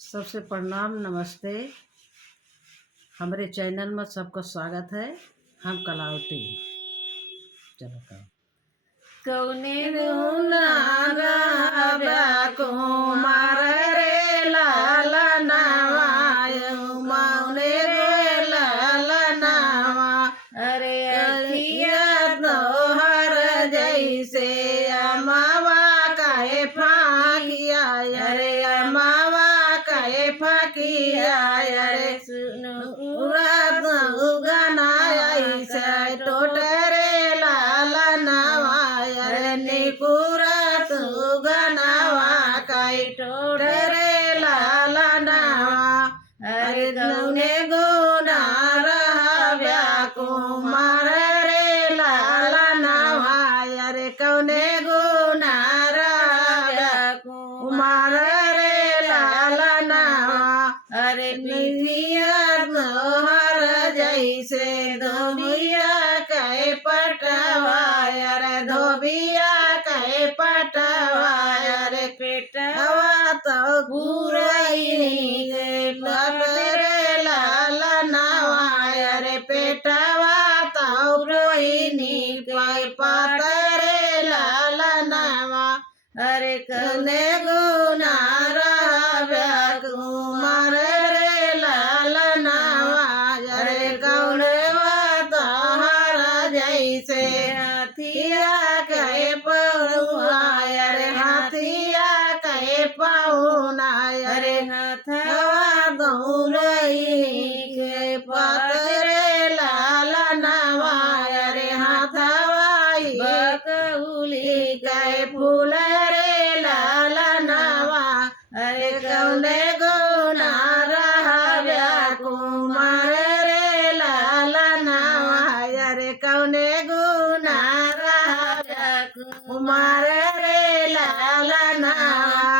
सबसे प्रणाम नमस्ते। हमारे चैनल में सबका स्वागत है। हम कलावती। चलो कहो। कौने गुनागा कुमार रे लाला नवाय मौने रे लाला नवा। अरे अखिया तोहर जैसे अमावा काहे फाकिया। अरे अमावा काहे फाकिया। अरे सुनुरात उगनाया से टोटरे लाला नवा। अरे निकुरात उगनावा काहे टोटरे लाला नवा। अरे कौने गुना रहब्या कुमार रे लाला नवा। अरे कौने गुना रहब्या कुमार रे लाला नवा। अरे निधिया तोहर जैसे धोबिया कहे पटवा। अरे धोबिया कहे पटवा। अरे पेटवा तो गुरई रे लाला नवा। अरे पेटवा तो रोहिणी पातरे लाला नवा। अरे कौने गुना रहब्या कुमार रे लाला नवा। अरे कौने तोहर जैसे हाथिया कहे पहुना। अरे हाथिया कहे पहुना। अरे हाथवा दौड़ई के पातरे लाला नवा। अरे हाथवा बकउली कहे फूल रे लाला नवा। अरे कौने गुना रहब्या कुमार रे लाला नवा। अरे कौने गुना रहब्या कुमार रे लाला नवा।